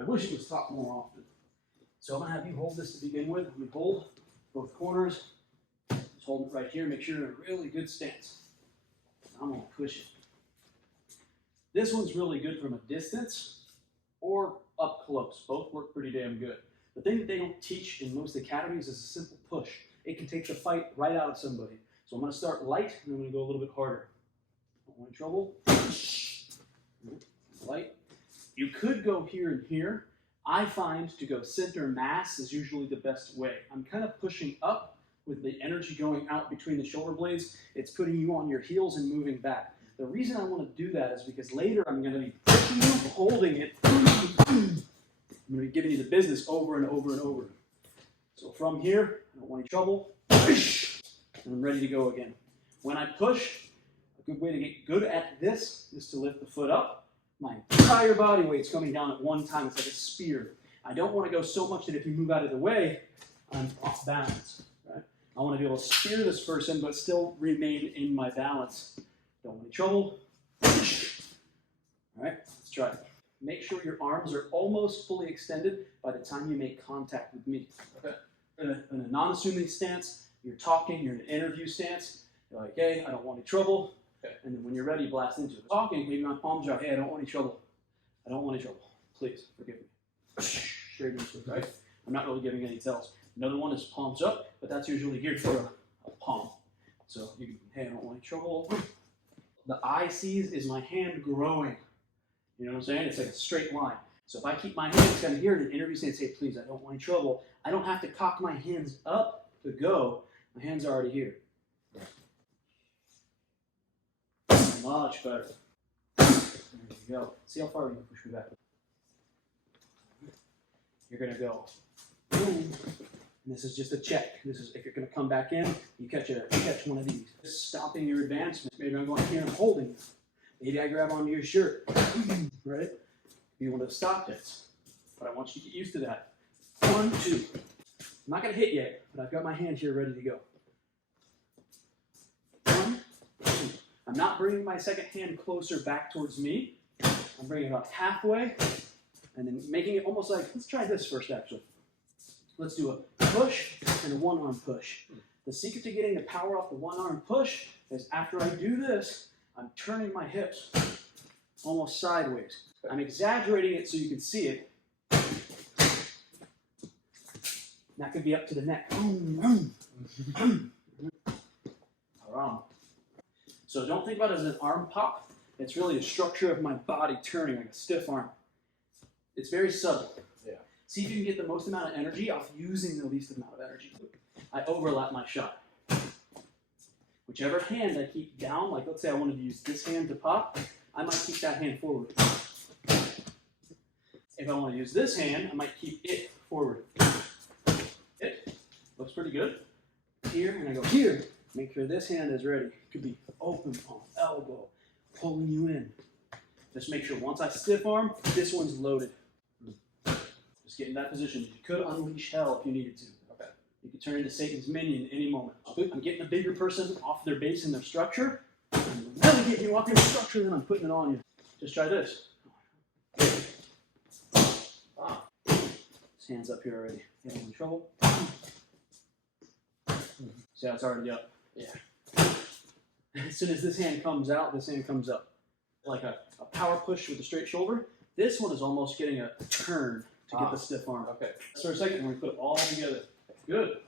I wish it was taught more often. So I'm gonna have you hold this to begin with. I'm gonna hold both corners. Just hold it right here. Make sure you're in a really good stance. I'm gonna push it. This one's really good from a distance or up close. Both work pretty damn good. The thing that they don't teach in most academies is a simple push. It can take the fight right out of somebody. So I'm gonna start light and I'm gonna go a little bit harder. Don't want any trouble. Light. You could go here and here. I find to go center mass is usually the best way. I'm kind of pushing up with the energy going out between the shoulder blades. It's putting you on your heels and moving back. The reason I want to do that is because later I'm going to be pushing you, holding it. I'm going to be giving you the business over and over and over. So from here, I don't want any trouble. And I'm ready to go again. When I push, a good way to get good at this is to lift the foot up. My entire body weight's coming down at one time. It's like a spear. I don't want to go so much that if you move out of the way, I'm off balance. Right? I want to be able to spear this person, but still remain in my balance. Don't want any trouble. All right, let's try it. Make sure your arms are almost fully extended by the time you make contact with me. Okay. In a non-assuming stance, you're talking, you're in an interview stance. You're like, hey, I don't want any trouble. Okay. And then when you're ready, blast into it. Talking, maybe my palms are, hey, I don't want any trouble. I don't want any trouble. Please, forgive me. Straight into it, right? I'm not really giving any tells. Another one is palms up, but that's usually geared for a palm. So you can, hey, I don't want any trouble. The eye sees is my hand growing. You know what I'm saying? It's like a straight line. So if I keep my hands kind of here in an interview stance, say, please, I don't want any trouble, I don't have to cock my hands up to go. My hands are already here. Much better. There you go. See how far you can push me back. You're going to go. Boom. And this is just a check. This is if you're going to come back in, you catch one of these. Just stopping your advancement. Maybe I'm going here and holding you. Maybe I grab onto your shirt. Right? You want to stop this. But I want you to get used to that. 1, 2. I'm not going to hit yet, but I've got my hand here ready to go. 1, 2. I'm not bringing my second hand closer back towards me. I'm bringing it about halfway and then making it almost like, let's try this first actually. Let's do a push and a one-arm push. The secret to getting the power off the one-arm push is after I do this, I'm turning my hips almost sideways. I'm exaggerating it so you can see it. That could be up to the neck. Around. So don't think about it as an arm pop. It's really the structure of my body turning like a stiff arm. It's very subtle. Yeah. See if you can get the most amount of energy off using the least amount of energy. I overlap my shot. Whichever hand I keep down, like let's say I wanted to use this hand to pop, I might keep that hand forward. If I want to use this hand, I might keep it forward. It looks pretty good. Here, and I go here. Make sure this hand is ready. It could be open palm, elbow, pulling you in. Just make sure once I stiff arm, this one's loaded. Just get in that position. You could unleash hell if you needed to. Okay. You could turn into Satan's minion any moment. I'm getting a bigger person off their base and their structure. I'm really getting you off your structure, then I'm putting it on you. Just try this. This hand's up here already. You having trouble? See how it's already up? Yeah. As soon as this hand comes out, this hand comes up. Like a power push with a straight shoulder. This one is almost getting a turn to get the stiff arm. Okay. So for a second, we're going to put it all together. Good.